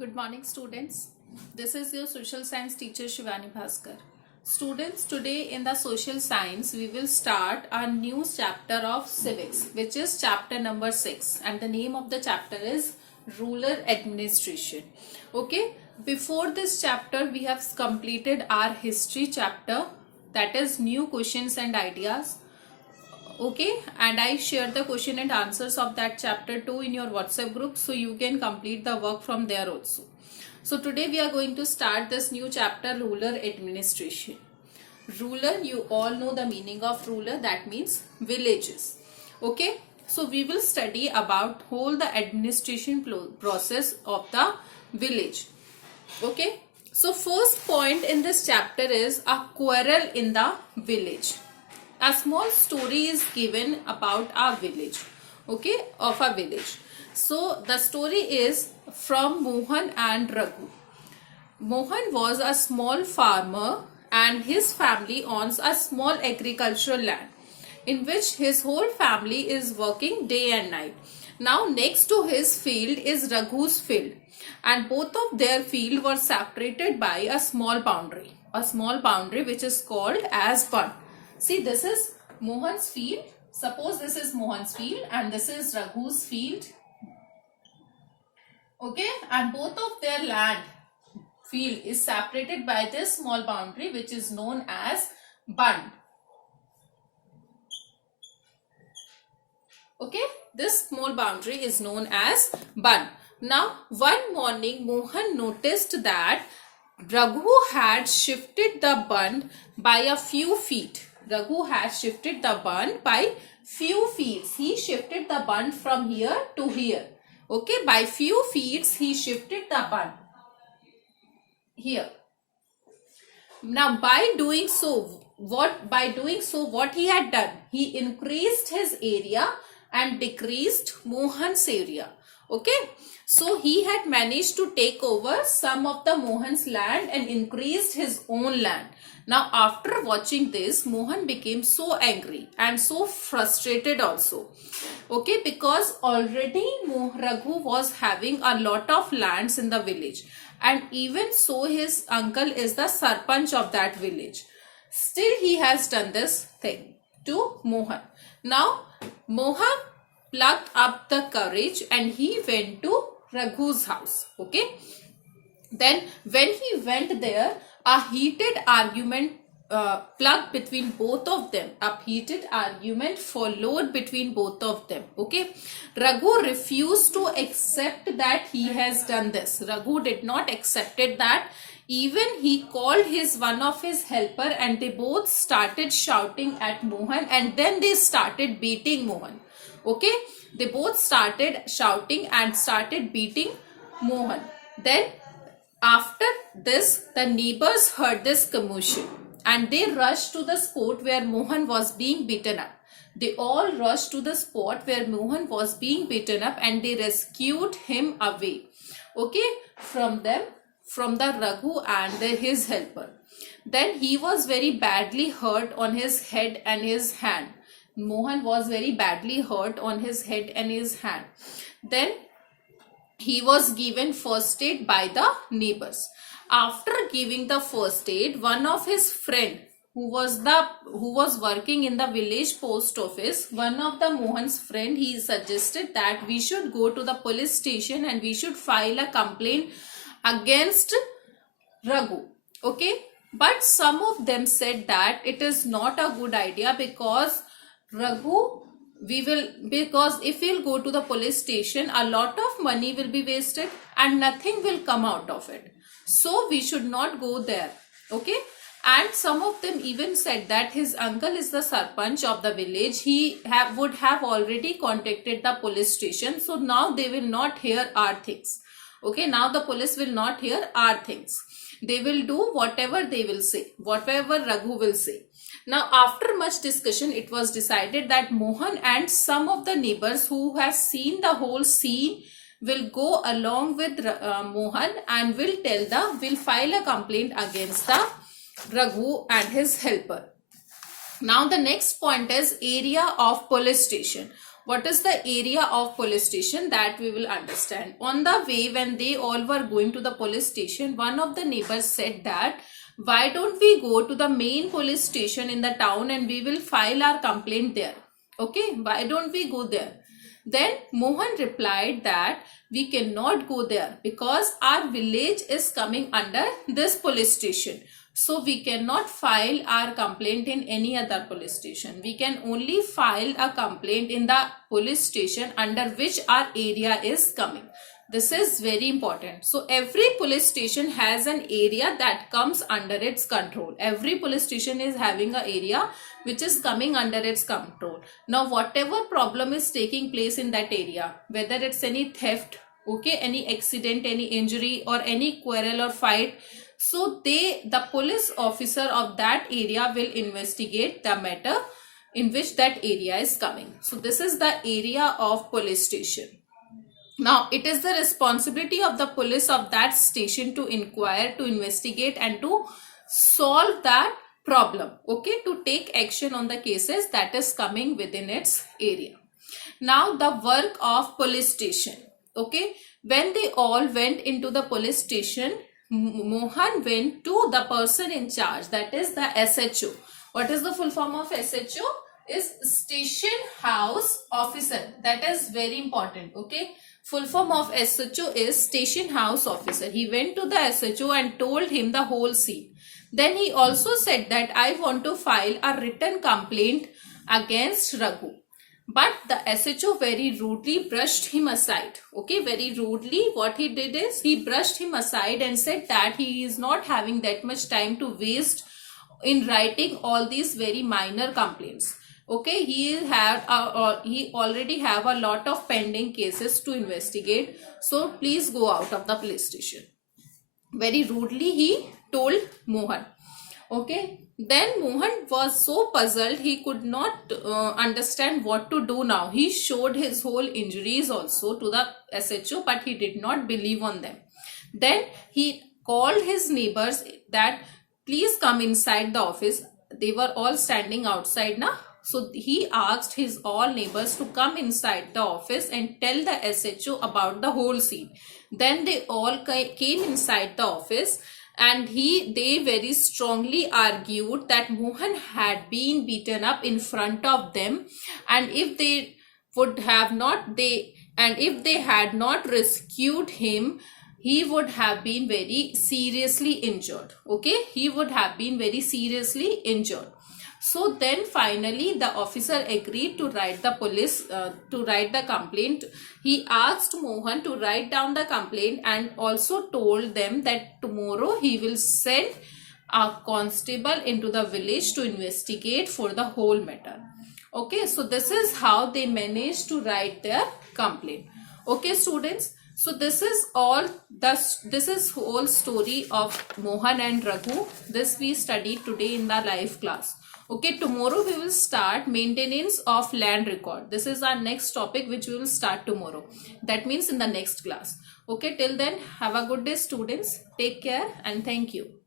Good morning, students. This is your social science teacher Shivani Bhaskar. Students, today in the social science we will start a new chapter of civics, which is chapter number 6, and the name of the chapter is rural administration. Okay, before this chapter we have completed our history chapter, that is new questions and ideas. Okay, and I share the question and answers of that chapter 2 in your WhatsApp group, so you can complete the work from there also. So today we are going to start this new chapter, rural administration. Rural, you all know the meaning of rural, that means villages. Okay, so we will study about whole the administration process of the village. Okay, so first point in this chapter is a quarrel in the village. A small story is given about our village, okay, of a village. So the story is from Mohan and Raghu. Mohan was a small farmer and his family owns a small agricultural land in which his whole family is working day and night. Now next to his field is Raghu's field, and both of their field were separated by a small boundary which is called as bund. See, this is Mohan's field. Suppose this is Mohan's field and this is Raghu's field. Okay, and both of their land field is separated by this small boundary which is known as bund. Okay, this small boundary is known as bund. Now, one morning Mohan noticed that Raghu had shifted the bund by a few feet. Raghu has shifted the bund by few feet. He shifted the bund from here to here. Okay, by few feet he shifted the bund here. Now by doing so what he had done? He increased his area and decreased Mohan's area. Okay, so he had managed to take over some of the Mohan's land and increased his own land. Now after watching this, Mohan became so angry and so frustrated also. Okay, because already Raghu was having a lot of lands in the village, and even so his uncle is the sarpanch of that village. Still he has done this thing to Mohan. Now Mohan plucked up the courage and he went to Raghu's house. Okay, then when he went there, a heated argument plugged between both of them. A heated argument followed between both of them. Okay, Raghu refused to accept that he has done this. Raghu did not accept it that. Even he called one of his helper and they both started shouting at Mohan, and then they started beating Mohan. Okay, they both started shouting and started beating Mohan. Then after this, the neighbors heard this commotion and they rushed to the spot where Mohan was being beaten up. They all rushed to the spot where Mohan was being beaten up and they rescued him away. Okay, from the Raghu and his helper. Then he was very badly hurt on his head and his hand. Mohan was very badly hurt on his head and his hand. Then he was given first aid by the neighbors. After giving the first aid, one of his friend who was working in the village post office, one of the Mohan's friend, he suggested that we should go to the police station and we should file a complaint against Raghu. Okay, but some of them said that it is not a good idea because if we'll go to the police station, a lot of money will be wasted and nothing will come out of it. So we should not go there. Okay, and some of them even said that his uncle is the sarpanch of the village. He would have already contacted the police station. So now they will not hear our things. Okay, now the police will not hear our things. They will do whatever they will say, whatever Raghu will say. Now after much discussion, it was decided that Mohan and some of the neighbors who have seen the whole scene will go along with Mohan and will file a complaint against the Raghu and his helper. Now the next point is area of police station. what is the area of police station, that we will understand. On the way, when they all were going to the police station, one of the neighbors said that, why don't we go to the main police station in the town and we will file our complaint there? Okay, why don't we go there? Then Mohan replied that we cannot go there because our village is coming under this police station. So we cannot file our complaint in any other police station. We can only file a complaint in the police station under which our area is coming. This is very important. So every police station has an area that comes under its control. Every police station is having an area which is coming under its control. Now whatever problem is taking place in that area, whether it's any theft, okay, any accident, any injury, or any quarrel or fight, so the police officer of that area will investigate the matter in which that area is coming. So this is the area of police station. Now it is the responsibility of the police of that station to inquire, to investigate, and to solve that problem, okay, to take action on the cases that is coming within its area. Now the work of police station, okay, when they all went into the police station, Mohan went to the person in charge, that is the SHO. What is the full form of SHO? Is Station House Officer. That is very important, okay. Full form of SHO is Station House Officer. He went to the SHO and told him the whole scene. Then he also said that I want to file a written complaint against Raghu. But the SHO very rudely brushed him aside. Okay, very rudely what he did is he brushed him aside and said that he is not having that much time to waste in writing all these very minor complaints. Okay, he already have a lot of pending cases to investigate. So please go out of the police station. Very rudely he told Mohan. Okay, then Mohan was so puzzled, he could not understand what to do now. He showed his whole injuries also to the SHO, but he did not believe on them. Then he called his neighbors that please come inside the office. They were all standing outside now. So he asked his all neighbors to come inside the office and tell the SHO about the whole scene. Then they all came inside the office, and they very strongly argued that Mohan had been beaten up in front of them, and if they had not rescued him, he would have been very seriously injured. Okay, he would have been very seriously injured. So then finally the officer agreed to write the complaint. He asked Mohan to write down the complaint and also told them that tomorrow he will send a constable into the village to investigate for the whole matter. Okay, so this is how they managed to write their complaint. Okay, students. So this is whole story of Mohan and Raghu. This we studied today in the live class. Okay, tomorrow we will start maintenance of land record. This is our next topic which we will start tomorrow. That means in the next class. Okay, till then, have a good day students. Take care and thank you.